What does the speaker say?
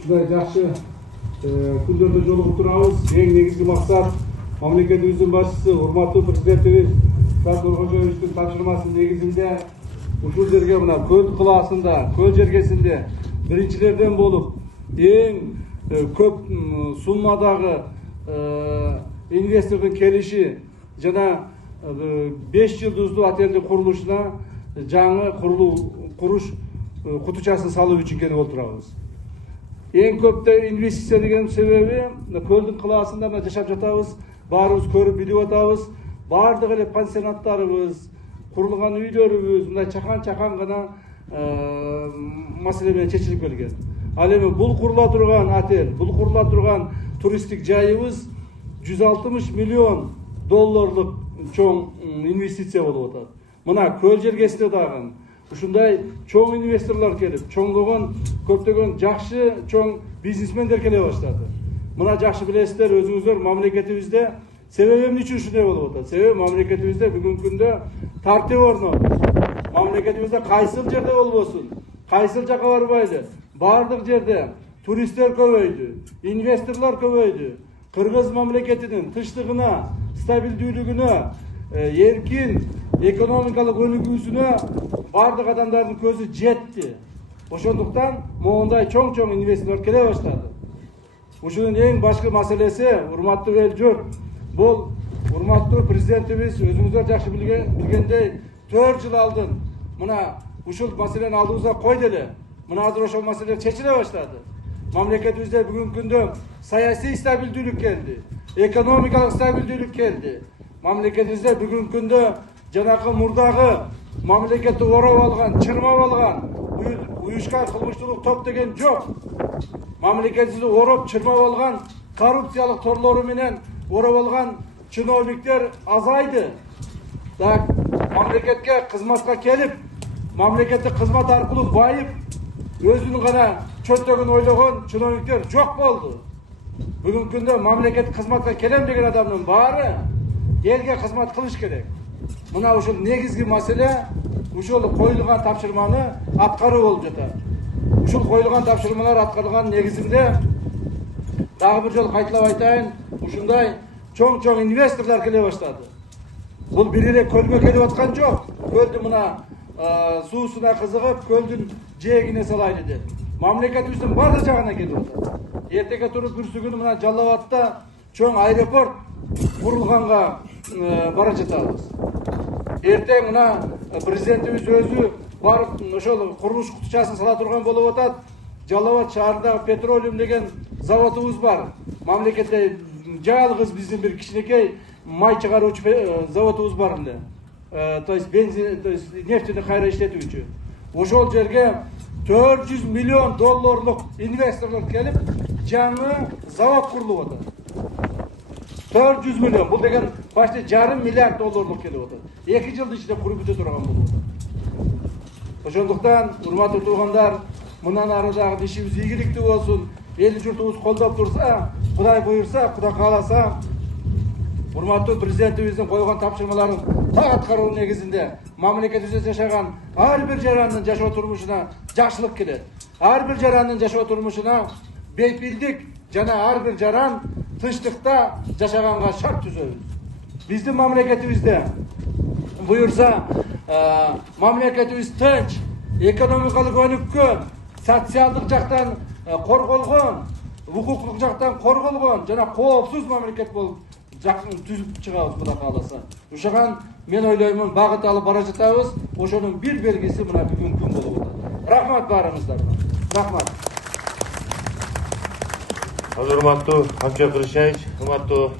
ушундай жакшы күндөрдө жолугуп турабыз. Эң негизги максат мамлекетибиздин башчысы урматтуу президентибиз Садыр Тургунжоевичтин тапшырмасынын негизинде ушул жерге мына көл кылаасында, көл жергесинде биринчилерден болуп эң көп суммадагы инвестордун келиши жана 5 жылдыздуу отелдин курулушуна жаңы куруш кутучасын салуу үчүн келип отурабыз. Эң көп инвестиция деген себеби көлдүн кылаасында жашап жатабыз, баарыбыз көрүп билип атабыз. Бардык эле пансионаттарыбыз, курулган үйлөрүбүз мындай чакан гана маселе менен чечилип келген. Ал эми бул курула турган отель, бул курула турган туристтик жайыбыз 160 миллион долларлык чоң инвестиция болуп атат. Мына көл жергесинде дагы ушундай чоң инвесторлор келип, чоңдогон көптөгөн жакшы чоң бизнесмендер келе баштады. Мына жакшы билесиздер, өзүңүздөр мамлекетибизде себеби эмне үчүн ушундай болуп атат? Себеби мамлекетибизде бүгүнкү күндө тартип орноду. Мамлекетибизде кайсыл жерде болбосун, кайсыл жака барбайлы, бардык жерде туристтер көбөйдү, инвесторлор көбөйдү. Кыргыз мамлекетинин тынчтыгына, стабилдүүлүгүнө, эркин экономикалык өнүгүүсүнө бардык адамдардын көзү жетти. Ошондуктан моундай чоң инвесторлор келе баштады. Ушунун эң башкы маселеси, урматтуу эл журт, бул урматтуу президентибиз өзүңүздөр жакшы билгендей 4 жыл алдын мына ушул маселени алдыбызга койду эле. Мына азыр ошол маселе чечиле баштады. Мамлекетибизде бүгүнкү күндө саясий стабилдүүлүк келди, экономикалык стабилдүүлүк келди. Мамлекетибизде бүгүнкү күндө жанакы мурдагы мамлекетти ороп алган, чырмап алган уюшкан кылмыштуулук топ деген жок. Мамлекетибизди ороп чырмап алган коррупциялык торлору менен ороп алган чиновниктер азайды. Так, мамлекетке кызматка келип, мамлекеттик кызмат аркылуу байып, өзүнүн гана чөттөгүн ойлогон чиновниктер жок болду. Бүгүнкү күндө мамлекеттик кызматка келем деген адамдын баары элге кызмат кылыш керек. Мына ушул негизги маселе ушул коюлган тапшырманы аткаруу болуп жатат. Ушул коюлган тапшырмалар аткарылган негизинде дагы бир жолу кайталап айтайын, ушундай чоң инвесторлор келе баштады. Бул бир эле көлгө келип аткан жок. Көлдү мына суусуна кызыгып, көлдүн жээгине салайлы деп. Мамлекетибиздин бардык жагына келип атат. Эртеге туруп бүрсүгүн мына Жалал Абадта чоң аэропорт курулганга бара жатабыз. Эртең мына президентибиз өзү барып ошол курулуш кутучасын сала турган болуп атат. Жалал Абад шаарындагы Петролиум деген заводубуз бар. Мамлекетте жалгыз биздин бир кичинекей май чыгаруучу заводубуз бар эле. То есть бензин, то есть нефтени кайра иштетүүчү. Ошол жерге 400 миллион долларлык инвесторлор келип, жаңы завод курулуп атат. 400 миллион, бул деген почти $500 миллиард долларлык келип атат. 2 жылдын ичинде куруп бүтө турган болуп атат. Ошондуктан, урматтуу туугандар, мындан ары дагы ишибиз ийгиликтүү болсун, эл журтубуз колдоп турса, Кудай буйрса, Кудай кааласа, урматтуу президентибиздин койгон тапшырмаларын так аткаруу негизинде мамлекетибизде жашаган ар бир жарандын жашоо турмушуна жакшылык келет. Ар бир жарандын жашоо турмушуна бейпилдик жана ар бир жаран тынчтыкта жашаганга шарт түзөбүз. Биздин мамлекетибизде буйрса мамлекетибиз тынч, экономикалык өнүккөн, социалдык жактан корголгон, укуктук жактан корголгон жана коопсуз мамлекет болуп түзүп чыгабыз Кудай кааласа. Ушуган мен ойлоймун багыт алып бара жатабыз. Ошонун бир белгиси мына бүгүнкү күн болуп атат. Рахмат баарыңыздарга. Рахмат. Урматтуу Камчы Кырышаевич, урматтуу